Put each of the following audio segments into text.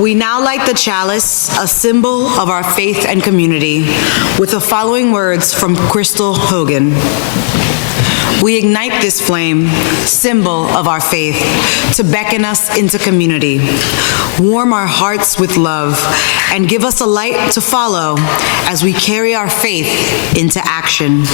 We now light the chalice, a symbol of our faith and community, with the following words from Crystal Hogan. We ignite this flame, symbol of our faith, to beckon us into community, warm our hearts with love, and give us a light to follow as we carry our faith into action.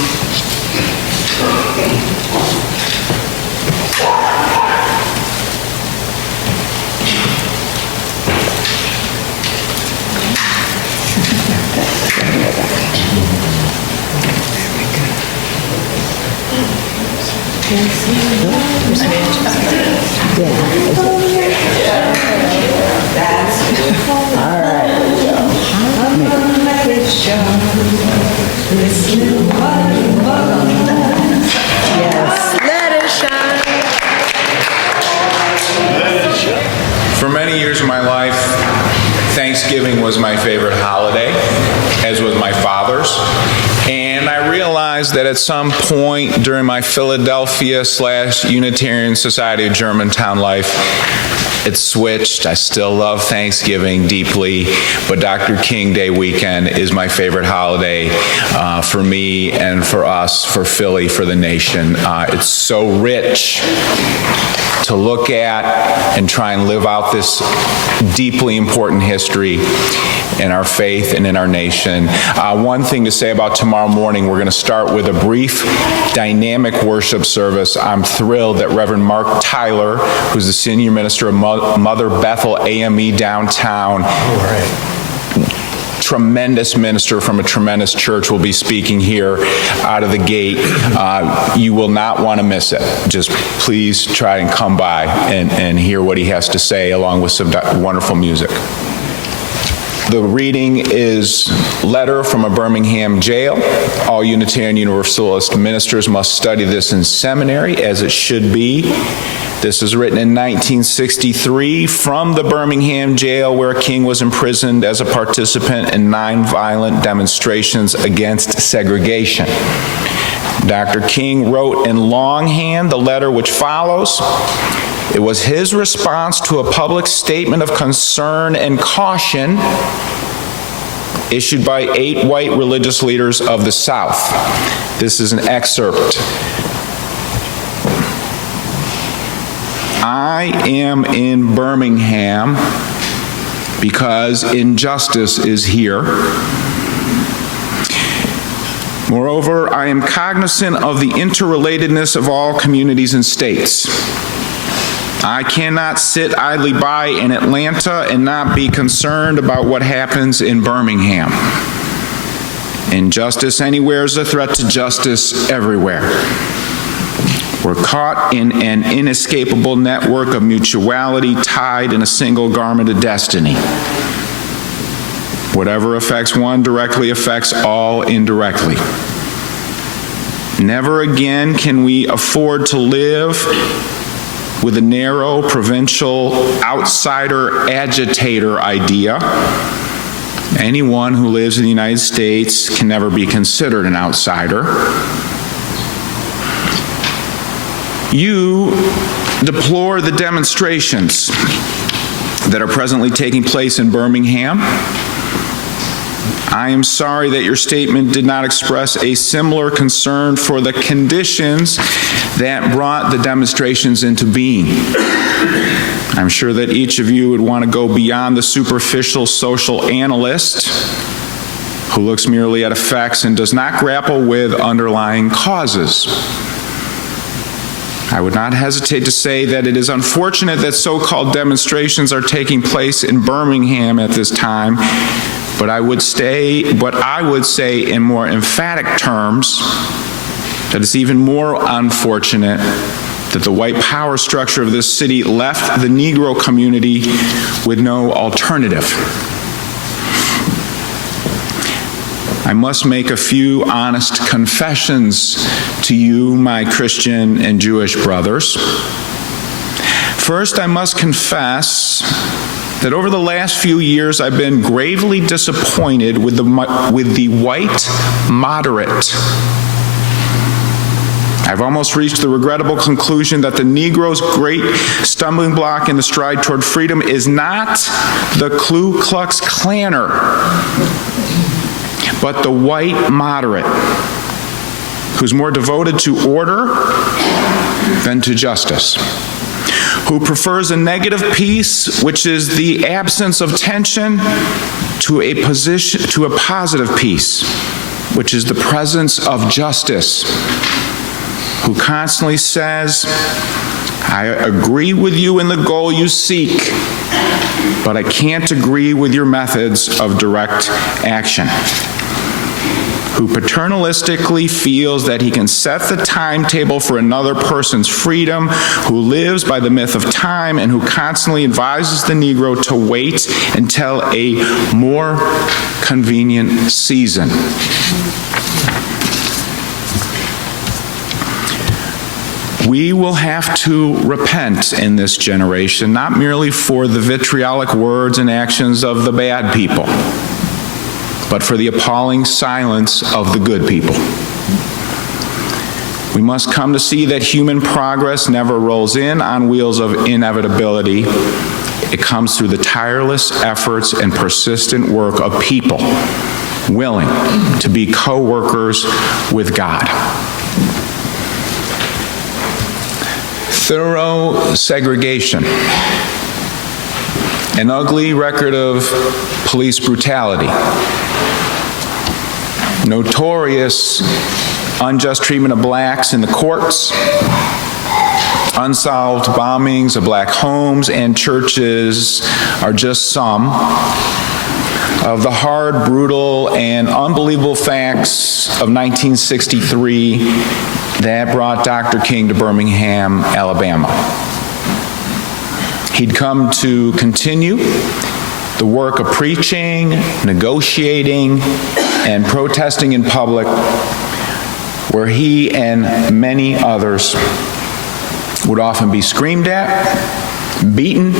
For many years of my life, Thanksgiving was my favorite holiday, as was my father's. And I realized that at some point during my Philadelphia/Unitarian Society of Germantown life, it switched. I still love Thanksgiving deeply, but Dr. King Day weekend is my favorite holiday for me and for us, for Philly, for the nation. It's so rich to look at and try and live out this deeply important history in our faith and in our nation. One thing to say about tomorrow morning, we're going to start with a brief, dynamic worship service. I'm thrilled that Reverend Mark Tyler, who's the senior minister of Mother Bethel AME downtown, tremendous minister from a tremendous church, will be speaking here out of the gate. You will not want to miss it. Just please try and come by and hear what he has to say, along with some wonderful music. The reading is letter from a Birmingham jail. All Unitarian Universalist ministers must study this in seminary, as it should be. This is written in 1963 from the Birmingham jail, where King was imprisoned as a participant in 9 violent demonstrations against segregation. Dr. King wrote in longhand the letter which follows. It was his response to a public statement of concern and caution issued by 8 white religious leaders of the South. This is an excerpt. I am in Birmingham because injustice is here. Moreover, I am cognizant of the interrelatedness of all communities and states. I cannot sit idly by in Atlanta and not be concerned about what happens in Birmingham. Injustice anywhere is a threat to justice everywhere. We're caught in an inescapable network of mutuality, tied in a single garment of destiny. Whatever affects one directly affects all indirectly. Never again can we afford to live with a narrow, provincial, outsider, agitator idea. Anyone who lives in the United States can never be considered an outsider. You deplore the demonstrations that are presently taking place in Birmingham. I am sorry that your statement did not express a similar concern for the conditions that brought the demonstrations into being. I'm sure that each of you would want to go beyond the superficial social analyst who looks merely at effects and does not grapple with underlying causes. I would not hesitate to say that it is unfortunate that so-called demonstrations are taking place in Birmingham at this time, but I would say in more emphatic terms that it's even more unfortunate that the white power structure of this city left the Negro community with no alternative. I must make a few honest confessions to you, my Christian and Jewish brothers. First, I must confess that over the last few years I've been gravely disappointed with the white moderate. I've almost reached the regrettable conclusion that the Negro's great stumbling block in the stride toward freedom is not the Ku Klux Klaner, but the white moderate, who's more devoted to order than to justice, who prefers a negative peace, which is the absence of tension, to a positive peace, which is the presence of justice, who constantly says, I agree with you in the goal you seek, but I can't agree with your methods of direct action, who paternalistically feels that he can set the timetable for another person's freedom, who lives by the myth of time, and who constantly advises the Negro to wait until a more convenient season. We will have to repent in this generation, not merely for the vitriolic words and actions of the bad people, but for the appalling silence of the good people. We must come to see that human progress never rolls in on wheels of inevitability. It comes through the tireless efforts and persistent work of people willing to be co-workers with God. Thorough segregation, an ugly record of police brutality, notorious unjust treatment of blacks in the courts, unsolved bombings of black homes and churches are just some of the hard, brutal, and unbelievable facts of 1963 that brought Dr. King to Birmingham, Alabama. He'd come to continue the work of preaching, negotiating, and protesting in public, where he and many others would often be screamed at, beaten,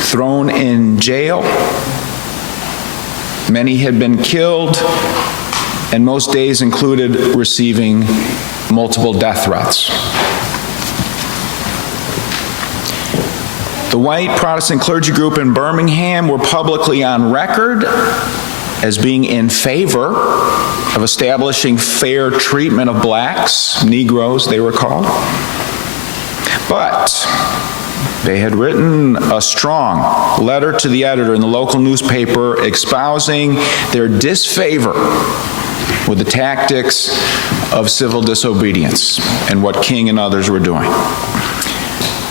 thrown in jail. Many had been killed, and most days included receiving multiple death threats. The white Protestant clergy group in Birmingham were publicly on record as being in favor of establishing fair treatment of blacks, Negroes they were called. But they had written a strong letter to the editor in the local newspaper espousing their disfavor with the tactics of civil disobedience and what King and others were doing.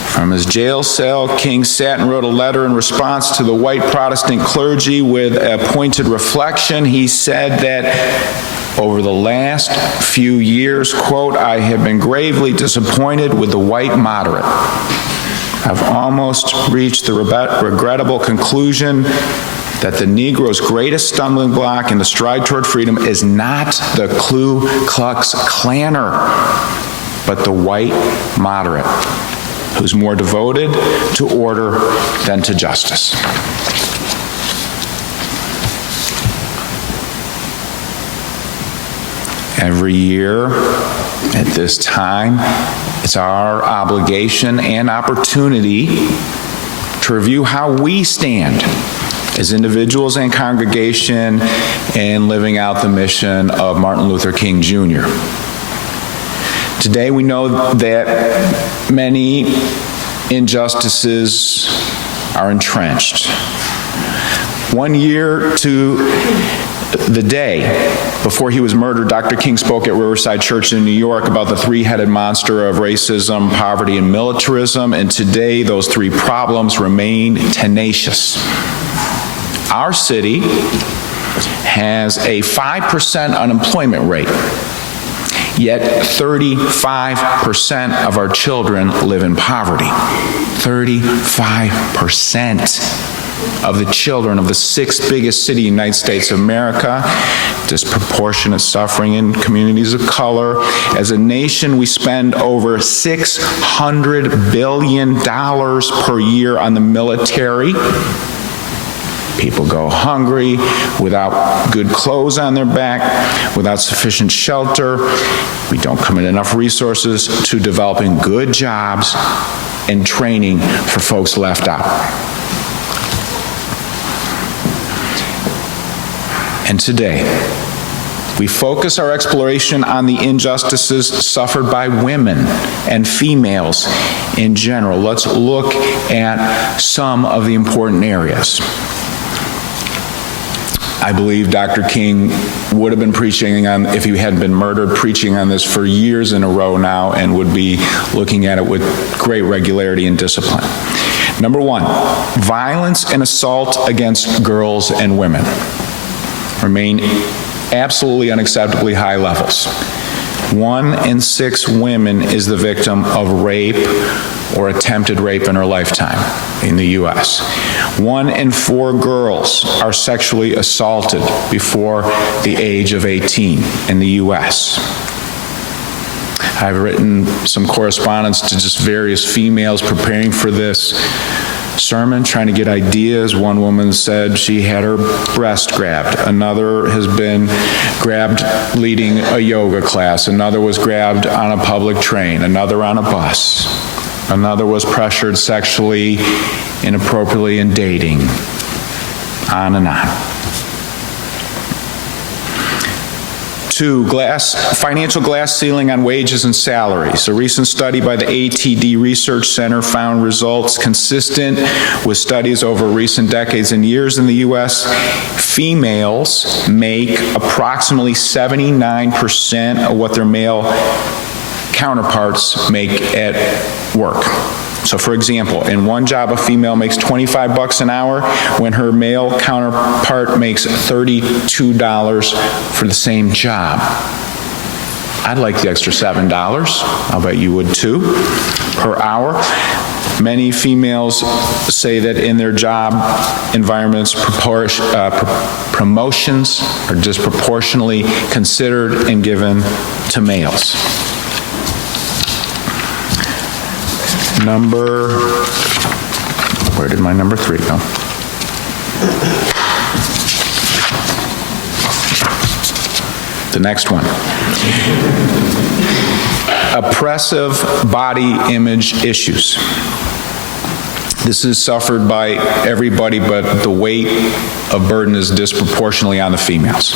From his jail cell, King sat and wrote a letter in response to the white Protestant clergy with a pointed reflection. He said that over the last few years, quote, I have been gravely disappointed with the white moderate. I've almost reached the regrettable conclusion that the Negro's greatest stumbling block in the stride toward freedom is not the Ku Klux Klaner, but the white moderate, who's more devoted to order than to justice. Every year at this time, it's our obligation and opportunity to review how we stand as individuals and congregation in living out the mission of Martin Luther King Jr. Today we know that many injustices are entrenched. 1 year to the day before he was murdered, Dr. King spoke at Riverside Church in New York about the three-headed monster of racism, poverty, and militarism, and today those three problems remain tenacious. Our city has a 5% unemployment rate, yet 35% of our children live in poverty. 35% of the children of the sixth biggest city in the United States of America, disproportionate suffering in communities of color. As a nation, we spend over $600 billion per year on the military. People go hungry, without good clothes on their back, without sufficient shelter. We don't commit enough resources to developing good jobs and training for folks left out. And today, we focus our exploration on the injustices suffered by women and females in general. Let's look at some of the important areas. I believe Dr. King would have been preaching on, if he hadn't been murdered, preaching on this for years in a row now, and would be looking at it with great regularity and discipline. Number one, violence and assault against girls and women remain absolutely unacceptably high levels. 1 in 6 women is the victim of rape or attempted rape in her lifetime in the U.S. 1 in 4 girls are sexually assaulted before the age of 18 in the U.S. I've written some correspondence to just various females preparing for this sermon, trying to get ideas. One woman said she had her breast grabbed. Another has been grabbed leading a yoga class. Another was grabbed on a public train. Another on a bus. Another was pressured sexually, inappropriately in dating. On and on. 2, financial glass ceiling on wages and salaries. A recent study by the ATD Research Center found results consistent with studies over recent decades and years in the U.S. Females make approximately 79% of what their male counterparts make at work. So for example, in one job, a female makes $25 an hour when her male counterpart makes $32 for the same job. I'd like the extra $7. I'll bet you would too, per hour. Many females say that in their job environments, promotions are disproportionately considered and given to males. Where did my number 3 go? The next one. Oppressive body image issues. This is suffered by everybody, but the weight of burden is disproportionately on the females.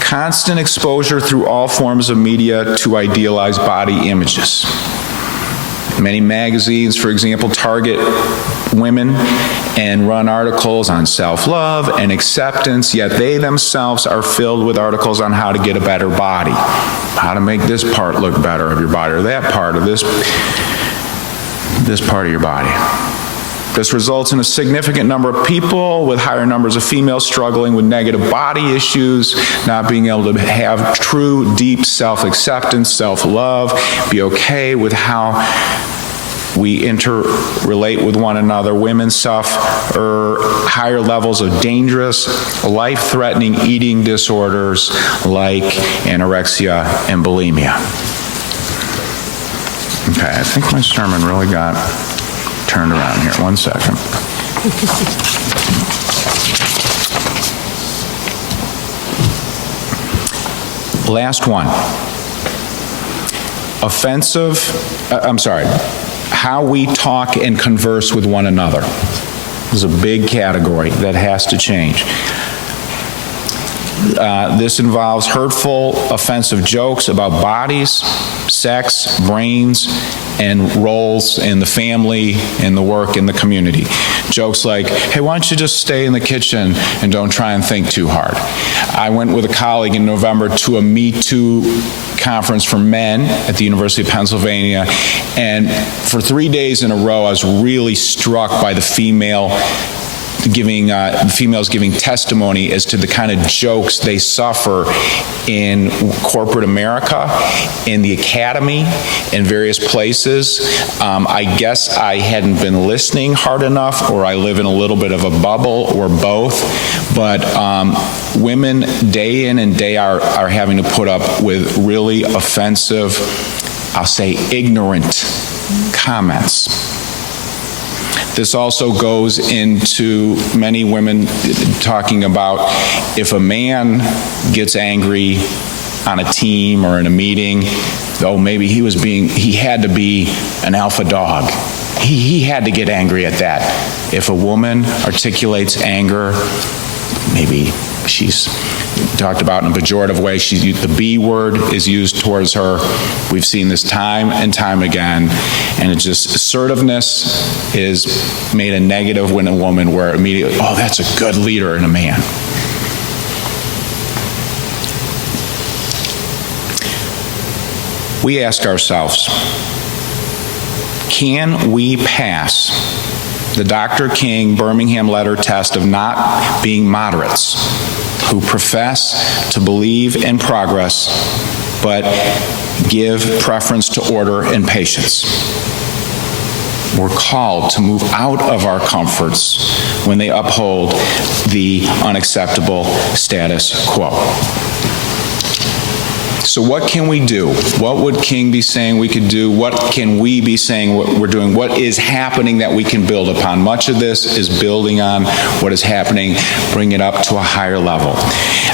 Constant exposure through all forms of media to idealized body images. Many magazines, for example, target women and run articles on self-love and acceptance, yet they themselves are filled with articles on how to get a better body, how to make this part look better of your body, or that part, or this part of your body. This results in a significant number of people, with higher numbers of females struggling with negative body issues, not being able to have true, deep self-acceptance, self-love, be okay with how we interrelate with one another. Women suffer higher levels of dangerous, life-threatening eating disorders like anorexia and bulimia. Okay, I think my sermon really got turned around here. 1 second. Last one. How we talk and converse with one another. This is a big category that has to change. This involves hurtful, offensive jokes about bodies, sex, brains, and roles in the family, in the work, in the community. Jokes like, hey, why don't you just stay in the kitchen and don't try and think too hard. I went with a colleague in November to a Me Too conference for men at the University of Pennsylvania, and for 3 days in a row, I was really struck by the females giving testimony as to the kind of jokes they suffer in corporate America, in the academy, in various places. I guess I hadn't been listening hard enough, or I live in a little bit of a bubble, or both. But women day in and day out are having to put up with really offensive, I'll say ignorant comments. This also goes into many women talking about if a man gets angry on a team or in a meeting, oh, maybe he had to be an alpha dog. He had to get angry at that. If a woman articulates anger, maybe she's talked about in a pejorative way, the B word is used towards her. We've seen this time and time again, and it's just assertiveness is made a negative when a woman, where immediately, oh, that's a good leader in a man. We ask ourselves, can we pass the Dr. King Birmingham letter test of not being moderates who profess to believe in progress but give preference to order and patience? We're called to move out of our comforts when they uphold the unacceptable status quo. So what can we do? What would King be saying we could do? What can we be saying what we're doing? What is happening that we can build upon? Much of this is building on what is happening, bring it up to a higher level.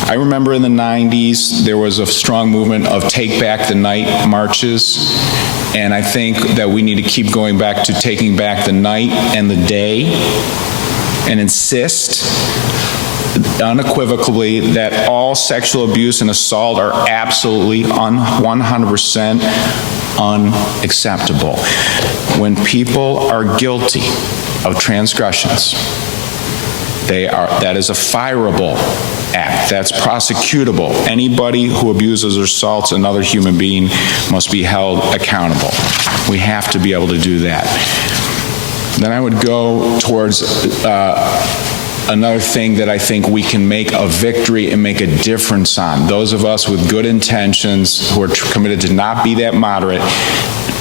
I remember in the 90s, there was a strong movement of Take Back the Night marches, and I think that we need to keep going back to taking back the night and the day and insist unequivocally that all sexual abuse and assault are absolutely 100% unacceptable. When people are guilty of transgressions, that is a fireable act. That's prosecutable. Anybody who abuses or assaults another human being must be held accountable. We have to be able to do that. Then I would go towards another thing that I think we can make a victory and make a difference on. Those of us with good intentions who are committed to not be that moderate,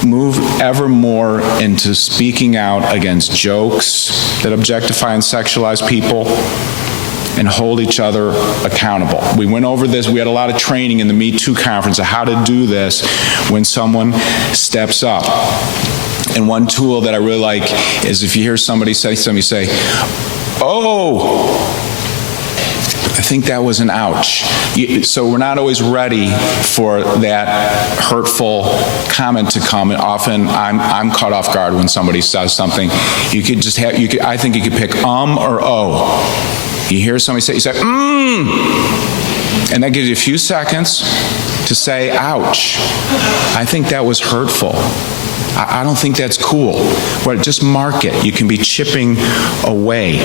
move ever more into speaking out against jokes that objectify and sexualize people and hold each other accountable. We went over this. We had a lot of training in the Me Too conference of how to do this when someone steps up. And one tool that I really like is if you hear somebody say something, say, oh, I think that was an ouch. So we're not always ready for that hurtful comment to come. And often I'm caught off guard when somebody says something. You could just have, I think you could pick or oh. You hear somebody say, you say, and that gives you a few seconds to say, ouch. I think that was hurtful. I don't think that's cool. But just mark it. You can be chipping away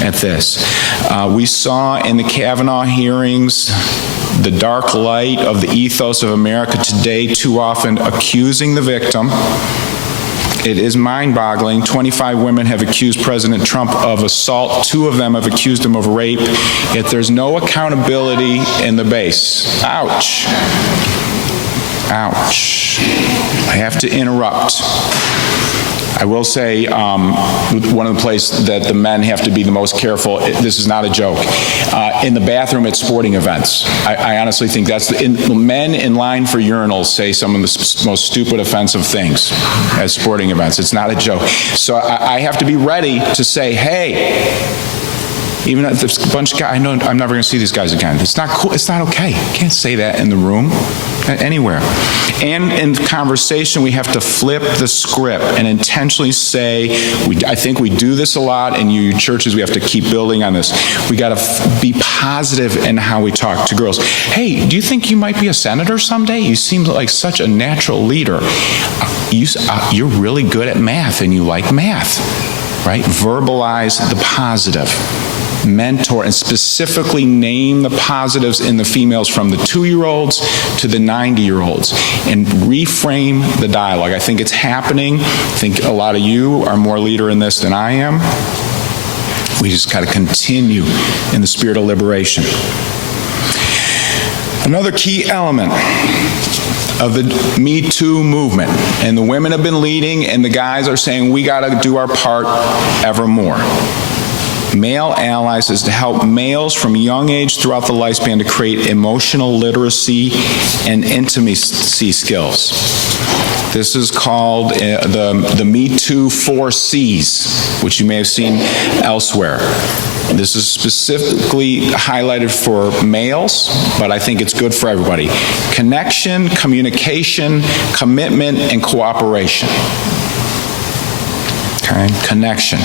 at this. We saw in the Kavanaugh hearings the dark light of the ethos of America today, too often accusing the victim. It is mind-boggling. 25 women have accused President Trump of assault. 2 of them have accused him of rape. Yet there's no accountability in the base. Ouch. Ouch. I have to interrupt. I will say one of the places that the men have to be the most careful, this is not a joke, in the bathroom at sporting events. I honestly think that's the men in line for urinals say some of the most stupid, offensive things at sporting events. It's not a joke. So I have to be ready to say, hey, even if there's a bunch of guys, I know I'm never going to see these guys again. It's not cool. It's not okay. You can't say that in the room, anywhere. And in conversation, we have to flip the script and intentionally say, I think we do this a lot in you churches. We have to keep building on this. We got to be positive in how we talk to girls. Hey, do you think you might be a senator someday? You seem like such a natural leader. You're really good at math and you like math, right? Verbalize the positive. Mentor and specifically name the positives in the females from the 2-year-olds to the 90-year-olds and reframe the dialogue. I think it's happening. I think a lot of you are more leader in this than I am. We just got to continue in the spirit of liberation. Another key element of the Me Too movement, and the women have been leading and the guys are saying we got to do our part ever more. Male allies is to help males from young age throughout the lifespan to create emotional literacy and intimacy skills. This is called the Me Too 4 C's, which you may have seen elsewhere. This is specifically highlighted for males, but I think it's good for everybody. Connection, communication, commitment, and cooperation. Okay, connection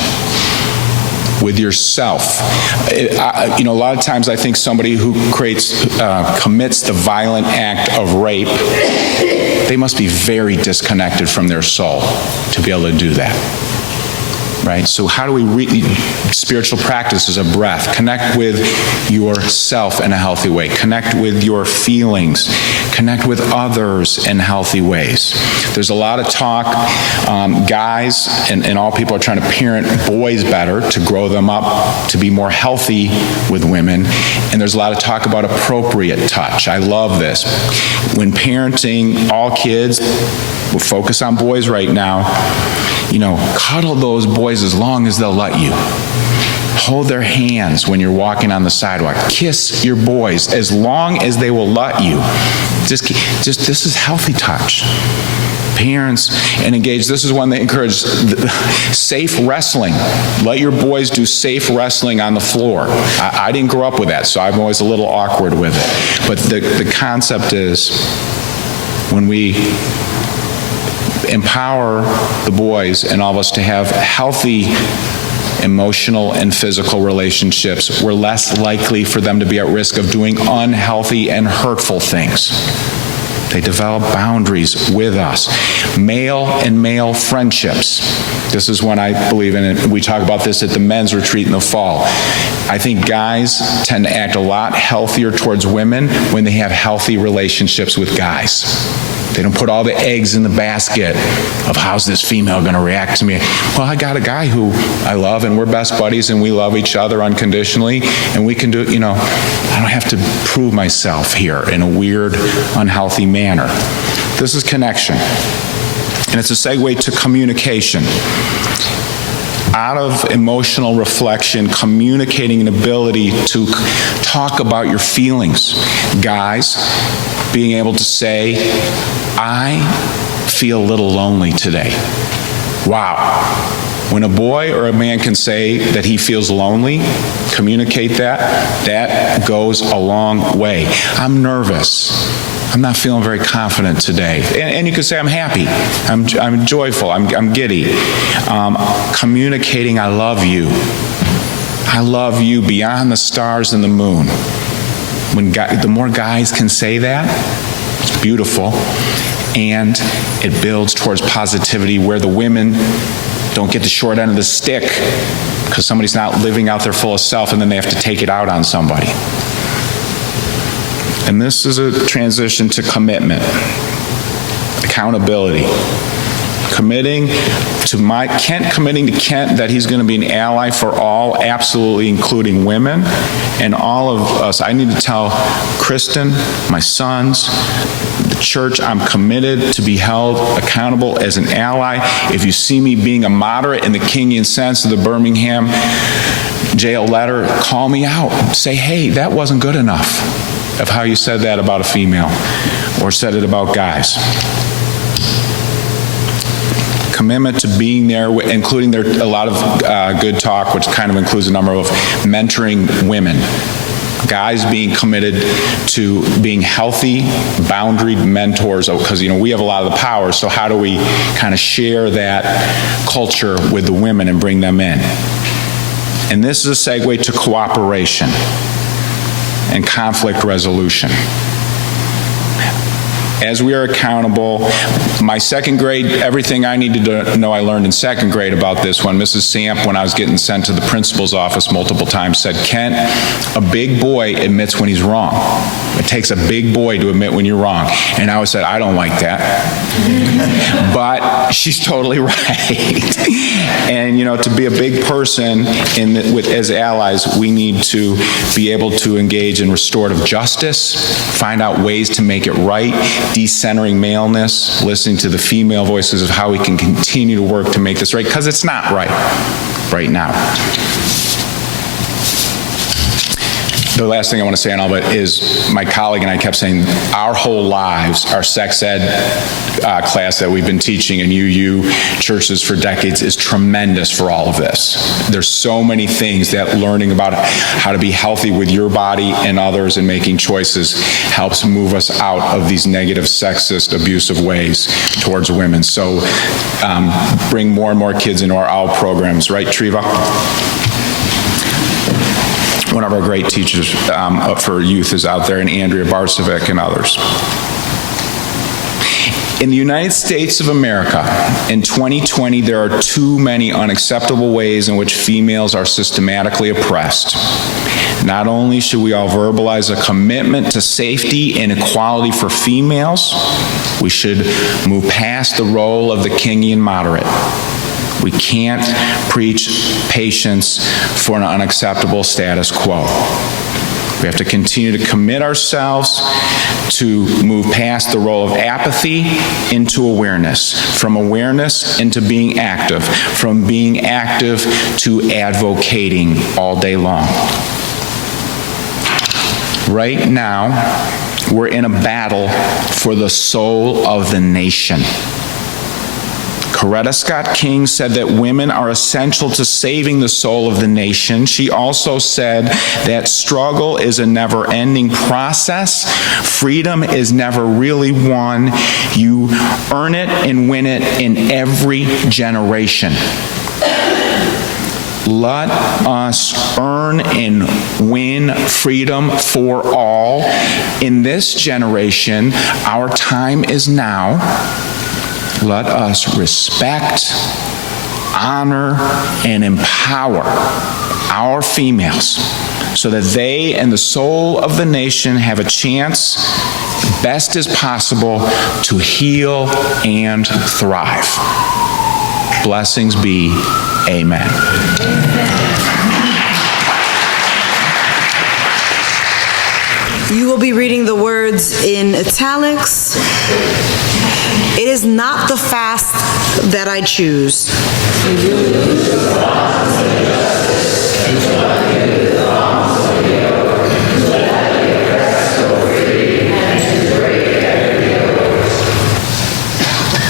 with yourself. A lot of times I think somebody who commits the violent act of rape, they must be very disconnected from their soul to be able to do that. Right? So how do we spiritual practices of breath? Connect with yourself in a healthy way. Connect with your feelings. Connect with others in healthy ways. There's a lot of talk, guys and all people are trying to parent boys better, to grow them up to be more healthy with women. And there's a lot of talk about appropriate touch. I love this. When parenting all kids, we'll focus on boys right now, cuddle those boys as long as they'll let you. Hold their hands when you're walking on the sidewalk. Kiss your boys as long as they will let you. Just this is healthy touch. Parents and engage. This is one they encourage safe wrestling. Let your boys do safe wrestling on the floor. I didn't grow up with that, so I'm always a little awkward with it. But the concept is when we empower the boys and all of us to have healthy emotional and physical relationships, we're less likely for them to be at risk of doing unhealthy and hurtful things. They develop boundaries with us. Male and male friendships. This is one I believe in, and we talk about this at the men's retreat in the fall. I think guys tend to act a lot healthier towards women when they have healthy relationships with guys. They don't put all the eggs in the basket of how's this female going to react to me. Well, I got a guy who I love and we're best buddies and we love each other unconditionally and we can do it, I don't have to prove myself here in a weird, unhealthy manner. This is connection. And it's a segue to communication. Out of emotional reflection, communicating an ability to talk about your feelings. Guys, being able to say, I feel a little lonely today. Wow. When a boy or a man can say that he feels lonely, communicate that goes a long way. I'm nervous. I'm not feeling very confident today. And you can say, I'm happy. I'm joyful. I'm giddy. Communicating, I love you. I love you beyond the stars and the moon. The more guys can say that, it's beautiful. And it builds towards positivity where the women don't get the short end of the stick because somebody's not living out their full self and then they have to take it out on somebody. And this is a transition to commitment, accountability. Committing to Kent that he's going to be an ally for all, absolutely including women, and all of us. I need to tell Kristen, my sons, the church, I'm committed to be held accountable as an ally. If you see me being a moderate in the Kingian sense of the Birmingham jail letter, call me out. Say, hey, that wasn't good enough of how you said that about a female or said it about guys. Commitment to being there, including a lot of good talk, which kind of includes a number of mentoring women. Guys being committed to being healthy, boundaried mentors, because we have a lot of the power, so how do we kind of share that culture with the women and bring them in? And this is a segue to cooperation and conflict resolution. As we are accountable, my second grade, everything I needed to know I learned in second grade about this one. Mrs. Samp, when I was getting sent to the principal's office multiple times, said, Kent, a big boy admits when he's wrong. It takes a big boy to admit when you're wrong. And I always said, I don't like that. But she's totally right. And, to be a big person as allies, we need to be able to engage in restorative justice, find out ways to make it right, decentering maleness, listening to the female voices of how we can continue to work to make this right, because it's not right now. The last thing I want to say on all of it is my colleague and I kept saying our whole lives, our sex ed class that we've been teaching in UU churches for decades is tremendous for all of this. There's so many things that learning about how to be healthy with your body and others and making choices helps move us out of these negative, sexist, abusive ways towards women. So bring more and more kids into our OWL programs, right, Treva? One of our great teachers for youth is out there, and Andrea Barsovic and others. In the United States of America, in 2020, there are too many unacceptable ways in which females are systematically oppressed. Not only should we all verbalize a commitment to safety and equality for females, we should move past the role of the kingy and moderate. We can't preach patience for an unacceptable status quo. We have to continue to commit ourselves to move past the role of apathy into awareness, from awareness into being active, from being active to advocating all day long. Right now, we're in a battle for the soul of the nation. Coretta Scott King said that women are essential to saving the soul of the nation. She also said that struggle is a never-ending process. Freedom is never really won. You earn it and win it in every generation. Let us earn and win freedom for all. In this generation, our time is now. Let us respect, honor, and empower our females so that they and the soul of the nation have a chance, best as possible, to heal and thrive. Blessings be. Amen. You will be reading the words in italics. It is not the fast that I choose.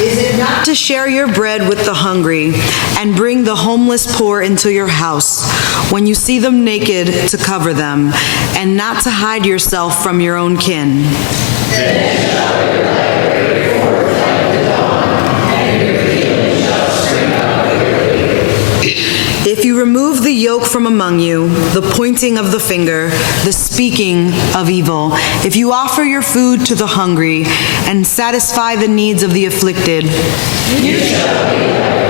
Is it not to share your bread with the hungry and bring the homeless poor into your house when you see them naked to cover them and not to hide yourself from your own kin? If you remove the yoke from among you, the pointing of the finger, the speaking of evil, if you offer your food to the hungry and satisfy the needs of the afflicted, you shall be